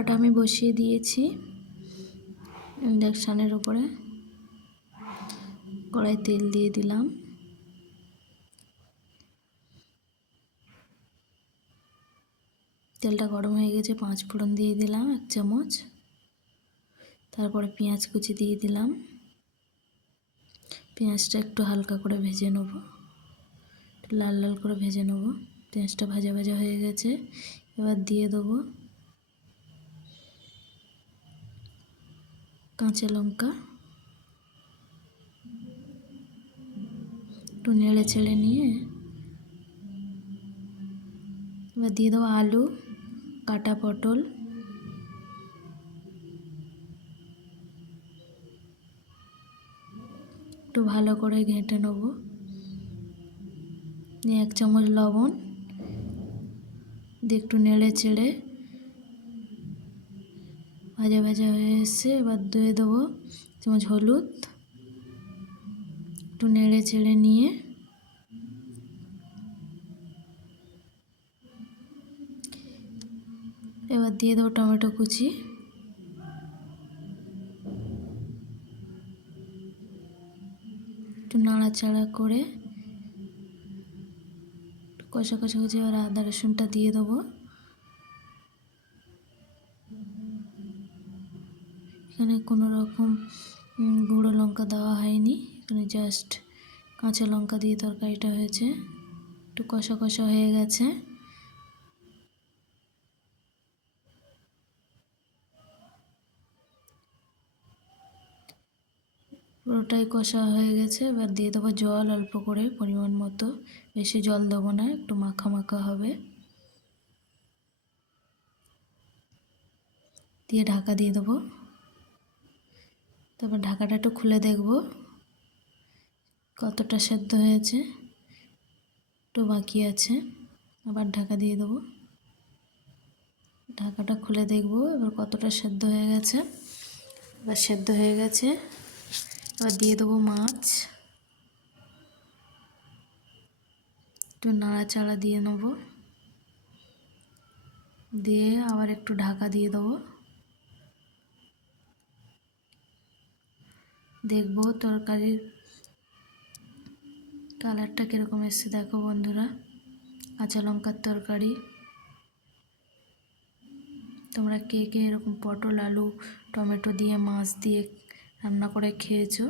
কড়াটা আমি বসিয়ে দিয়েছি ইন্ডাকশানের উপরে। কড়াই তেল দিয়ে দিলাম। তেলটা গরম হয়ে গেছে, পাঁচ ফোড়ন দিয়ে দিলাম, এক চামচ। তারপরে পেঁয়াজ কুচি দিয়ে দিলাম। পেঁয়াজটা একটু হালকা করে ভেজে নেব। লাল লাল করে ভেজে নেব। পেঁয়াজটা ভাজা ভাজা হয়ে গেছে। এবার দিয়ে দেবো কাঁচা লঙ্কা, একটু নেড়ে ছেড়ে নিয়ে এবার দিয়ে দেবো আলু, কাটা পটল, একটু ভালো করে ঘেঁটে নেব। নিয়ে এক চামচ লবণ, দিয়ে একটু নেড়ে চেড়ে ভাজা ভাজা হয়ে এসছে, এবার দিয়ে দেবো চামচ হলুদ, একটু নেড়ে চেড়ে নিয়ে। এবার দিয়ে দেবো টমেটো কুচি। একটু নাড়াচাড়া করে কষা কষা কষে এবার আদা রসুনটা দিয়ে দেবো। এখানে কোনো রকম গুঁড়ো লঙ্কা দেওয়া হয়নি। এখানে জাস্ট কাঁচা লঙ্কা দিয়ে তরকারিটা হয়েছে। একটু কষা কষা হয়ে গেছে। পুরোটাই কষা হয়ে গেছে। এবার দিয়ে দেবো জল অল্প করে পরিমাণ মতো। বেশি জল দেবো না, একটু মাখা মাখা হবে। দিয়ে ঢাকা দিয়ে দেবো। তারপর ঢাকাটা একটু খুলে দেখব কতটা সেদ্ধ হয়েছে, একটু বাকি আছে, আবার ঢাকা দিয়ে দেবো। ঢাকাটা খুলে দেখব এবার কতটা সেদ্ধ হয়ে গেছে। এবার সেদ্ধ হয়ে গেছে, এবার দিয়ে দেবো মাছ। একটু নাড়াচাড়া দিয়ে নেব। দিয়ে আবার একটু ঢাকা দিয়ে দেবো। দেখব তরকারির কালারটা কীরকম এসছে, দেখো বন্ধুরা। কাঁচা লঙ্কার তরকারি। তোমরা কে কে এরকম পটল, আলু, টমেটো দিয়ে, মাছ দিয়ে রান্না করে খেয়েছো?